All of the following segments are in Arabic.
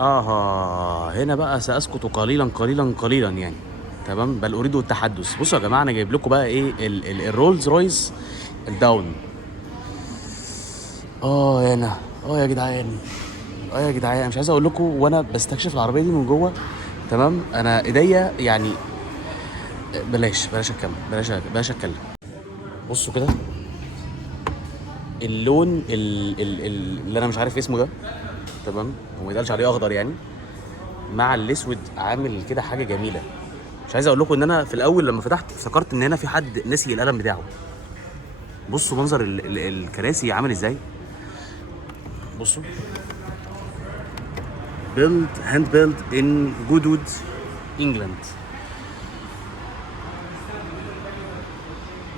هنا بقى ساسكت قليلا قليلا قليلا يعني. تمام، بل اريد التحدث. بصوا يا جماعه، انا جايب لكم بقى ايه الرولز رويس الداون. هنا يا جدعان، يا جدعان، انا مش عايز اقول لكم وانا بستكشف العربيه دي من جوه. تمام، انا ايديا يعني بلاش اتكلم، بلاش اتكلم. بصوا كده اللون اللي انا مش عارف اسمه ده. تمام، هو ما يتقالش عليه اخضر يعني، مع الاسود عامل كده حاجه جميله. مش عايز اقول لكم ان انا في الاول لما فتحت افتكرت ان هنا في حد نسي القلم بتاعه. بصوا منظر الكراسي عامل ازاي. بصوا هاند بيلد ان جودوود انجلاند.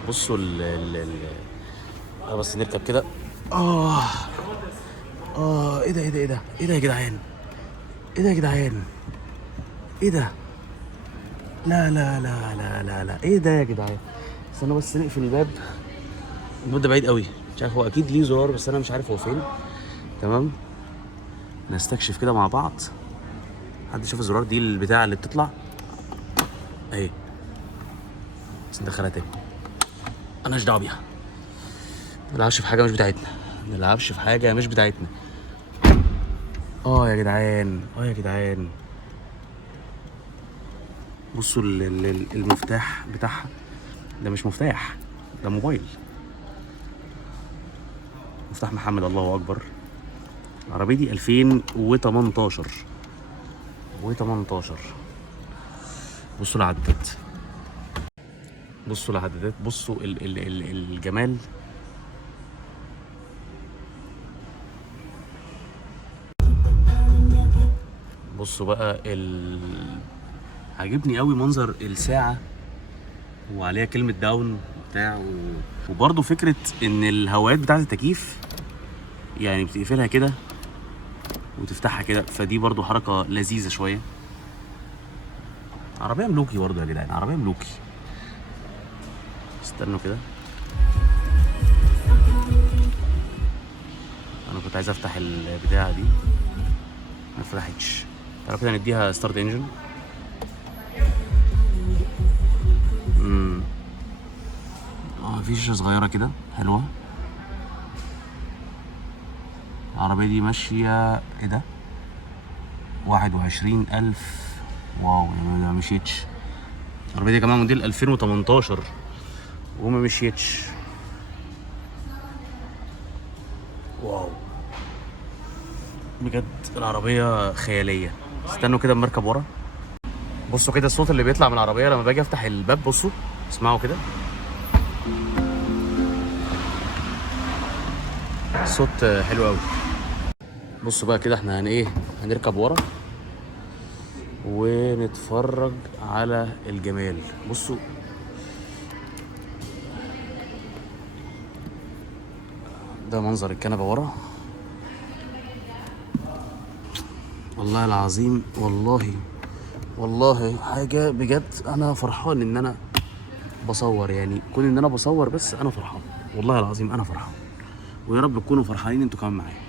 بصوا بس نركب كده. ايه ده يا جدعان، ايه ده يا جدعان، ايه ده، لا لا لا لا لا لا، ايه ده يا جدعان. استنى بس نقفل الباب. الباب ده بعيد قوي، مش عارف، هو اكيد ليه زرار بس انا مش عارف هو فين. تمام، نستكشف كده مع بعض. حد شاف الزرار دي البتاع اللي بتطلع اهي؟ بس ندخلها تاني، انا مش دعوه بيها. ما نلعبش في حاجه مش بتاعتنا، ما نلعبش في حاجه مش بتاعتنا. يا جدعان، يا جدعان، بصوا المفتاح بتاعها. ده مش مفتاح، ده موبايل. مفتاح محمد، الله اكبر. العربيه دي 2018 و18. بصوا العدادات، بصوا العدادات، بصوا الجمال. بصوا بقى عاجبني قوي منظر الساعه وعليها كلمه داون بتاع وبرضه فكره ان الهوايات بتاعه التكييف يعني بتقفلها كده وتفتحها كده، فدي برضه حركه لذيذه شويه. عربيه ملوكي برضه يا جدعان، عربيه ملوكي. استنوا كده، انا كنت عايز افتح البتاعه دي ما فتحتش. تعالوا كده نديها ستارت انجن. في شاشه صغيره كده حلوه. العربيه دي ماشيه ايه ده، 21,000. واو، يعني ما مشيتش. العربيه دي يا جماعه موديل 2018 وما مشيتش. واو، بجد العربيه خياليه. استنوا كده بمركب ورا. بصوا كده الصوت اللي بيطلع من العربيه لما باجي افتح الباب. بصوا اسمعوا كده، الصوت حلو قوي. بصوا بقى كده احنا هنركب ورا ونتفرج على الجمال. بصوا ده منظر الكنبه ورا. والله العظيم، والله حاجه بجد. انا فرحان ان انا بصور، يعني كون ان انا بصور بس انا فرحان. والله العظيم انا فرحان، ويا رب تكونوا فرحانين انتوا كمان معايا.